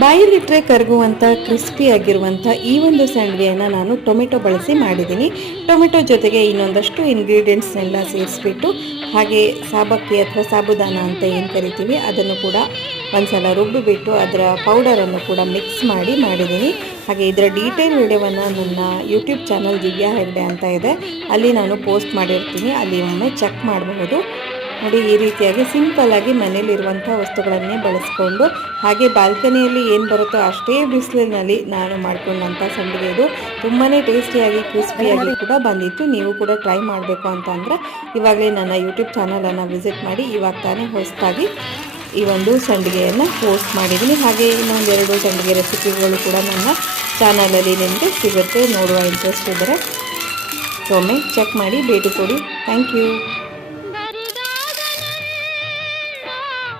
ಬಾಯಲ್ಲಿಟ್ಟರೆ ಕರಗುವಂಥ ಕ್ರಿಸ್ಪಿಯಾಗಿರುವಂಥ ಈ ಒಂದು ಸ್ಯಾಂಡ್ವಿಯನ್ನು ನಾನು ಟೊಮೆಟೊ ಬಳಸಿ ಮಾಡಿದ್ದೀನಿ. ಟೊಮೆಟೊ ಜೊತೆಗೆ ಇನ್ನೊಂದಷ್ಟು ಇಂಗ್ರೀಡಿಯೆಂಟ್ಸ್ನೆಲ್ಲ ಸೇರಿಸ್ಬಿಟ್ಟು ಹಾಗೆ ಸಾಬಕ್ಕಿ ಅಥವಾ ಸಾಬುದಾನ ಅಂತ ಏನು ಕರಿತೀವಿ ಅದನ್ನು ಕೂಡ ಒಂದ್ಸಲ ರುಬ್ಬಿಬಿಟ್ಟು ಅದರ ಪೌಡರನ್ನು ಕೂಡ ಮಿಕ್ಸ್ ಮಾಡಿ ಮಾಡಿದ್ದೀನಿ. ಹಾಗೆ ಇದರ ಡೀಟೇಲ್ ವಿಡಿಯೋವನ್ನು ನನ್ನ ಯೂಟ್ಯೂಬ್ ಚಾನಲ್ ದಿವ್ಯಾ ಹೆಗ್ಡೆ ಅಂತ ಇದೆ, ಅಲ್ಲಿ ನಾನು ಪೋಸ್ಟ್ ಮಾಡಿರ್ತೀನಿ, ಅಲ್ಲಿ ಒಮ್ಮೆ ಚೆಕ್ ಮಾಡಬಹುದು. ನೋಡಿ, ಈ ರೀತಿಯಾಗಿ ಸಿಂಪಲ್ಲಾಗಿ ಮನೇಲಿರುವಂಥ ವಸ್ತುಗಳನ್ನೇ ಬಳಸ್ಕೊಂಡು ಹಾಗೆ ಬಾಲ್ಕನಿಯಲ್ಲಿ ಏನು ಬರುತ್ತೋ ಅಷ್ಟೇ ಬಿಸಿಲಿನಲ್ಲಿ ನಾನು ಮಾಡಿಕೊಂಡಂಥ ಸಂಡಿಗೆ ಇದು ತುಂಬಾ ಟೇಸ್ಟಿಯಾಗಿ ಕ್ರಿಸ್ಪಿಯಾಗಿ ಕೂಡ ಬಂದಿತ್ತು. ನೀವು ಕೂಡ ಟ್ರೈ ಮಾಡಬೇಕು ಅಂತ ಅಂದರೆ ಇವಾಗಲೇ ನನ್ನ ಯೂಟ್ಯೂಬ್ ಚಾನಲನ್ನು ವಿಸಿಟ್ ಮಾಡಿ. ಇವಾಗ ತಾನೇ ಹೊಸದಾಗಿ ಈ ಒಂದು ಸಂಡಿಗೆಯನ್ನು ಪೋಸ್ಟ್ ಮಾಡಿದ್ದೀನಿ. ಹಾಗೆ ಇನ್ನೊಂದೆರಡು ಸಂಡಿಗೆ ರೆಸಿಪಿಗಳು ಕೂಡ ನನ್ನ ಚಾನಲಲ್ಲಿ ನಿಮಗೆ ಸಿಗುತ್ತೆ. ನೋಡುವ ಇಂಟ್ರೆಸ್ಟ್ ಇದ್ದರೆ ಒಮ್ಮೆ ಚೆಕ್ ಮಾಡಿ ಭೇಟಿ ಕೊಡಿ. Thank you.